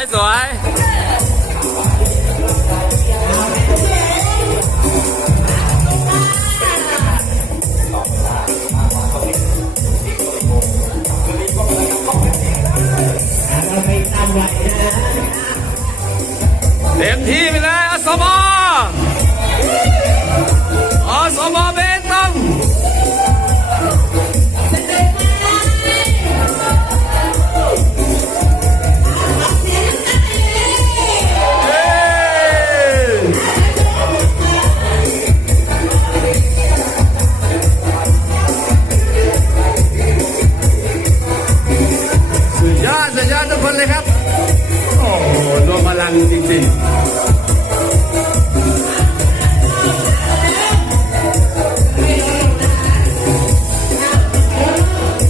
เราไปตามไหวยเต็มที่ไปเลยอสมอ ลังจริงๆ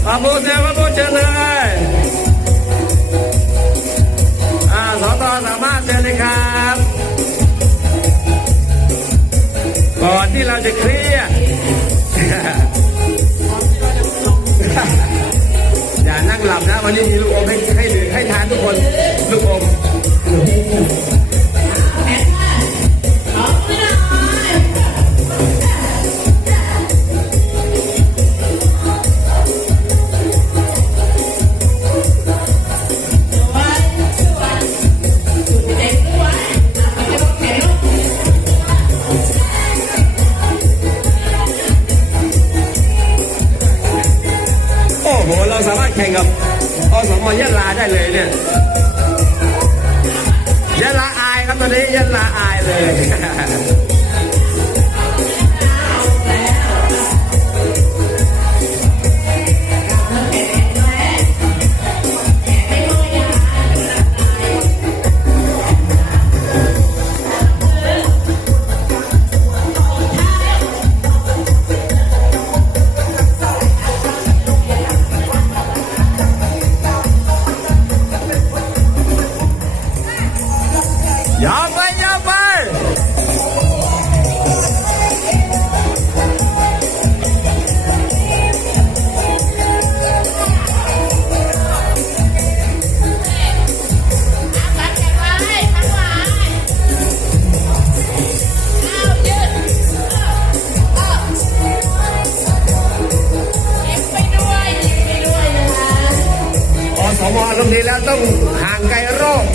มาพูดเสียมาพูดเชิญเลยอ่าสอตอสามารถเชิญเลยครับ ก่อนที่เราจะเครียดอย่านั่งหลับนะ วันนี้มีลูกอมให้ให้ดื่มให้ทานทุกคน ลูกอม ยะลาได้เลยเนี่ยยะลาอายครับตอนนี้ยะลาอายเลย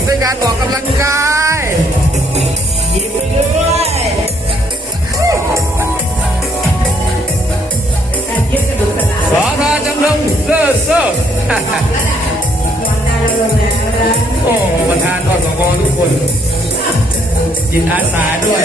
ด้วยการออกกำลังกายยิ้มด้วยการยิ้มกระดูกกระดาษสอทอจำลองเซ่อเซ่อวันหน้าลงแล้วนะโอ้ประธานอสมทุกคน จิตอาสาด้วย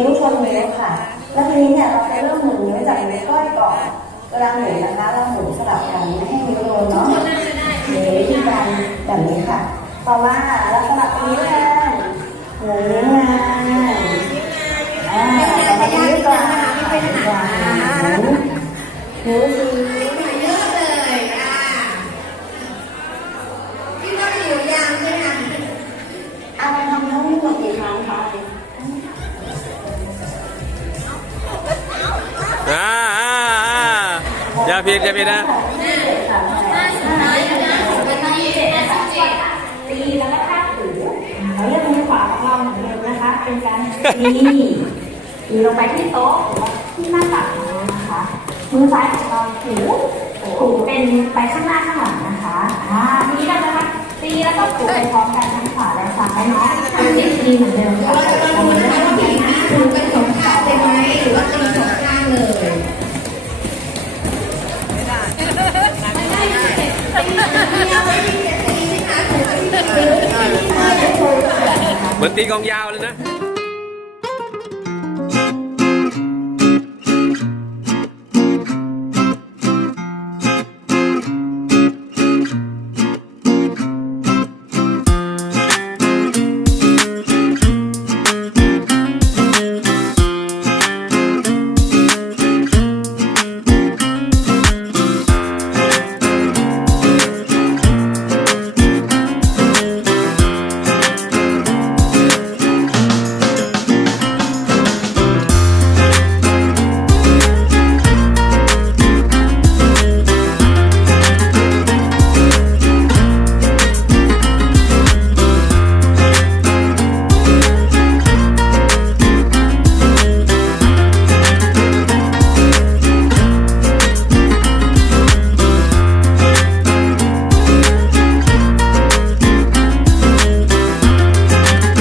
นิ้วชนนิ้วค่ะ แล้วทีนี้เนี่ยเราจะเริ่มหมุนนิ้วจากนิ้วก้อยก่อนเวลาหมุนนะคะเราหมุนสลับกันไม่ให้นิ้วโดนเนาะเดี๋ยววิธีการแบบนี้ค่ะ ต่อมาเราสลับนิ้วกันหมุนนิ้วงานอ่าต่อมานิ้วกลางกลางนิ้วชี้เยอะเลยอะพี่ว่าหิวยางใช่ไหมอะไรทำทั้งหมดกี่ครั้งคะ อย่าผิดอย่าผิดนะตีแล้วก็ท่าถือเราเลือกมือขวาของเราเหมือนเดิมนะคะ เป็นการตีตีลงไปที่โต๊ะหรือว่าที่หน้าตักของเรานะคะ มือซ้ายของเราถูถูเป็นไปข้างหน้าข้างหลังนะคะอ่าทีนี้เราจะมาตีแล้วก็ถูไปพร้อมกันทั้งขวาและซ้ายเนาะทำสิบทีเหมือนเดิมค่ะเราจะมาดูนะคะว่าผีนะถูกเป็นสองข้างเลยไหมหรือว่าตี เหมือนตีกองยาวเลยนะ